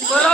Well,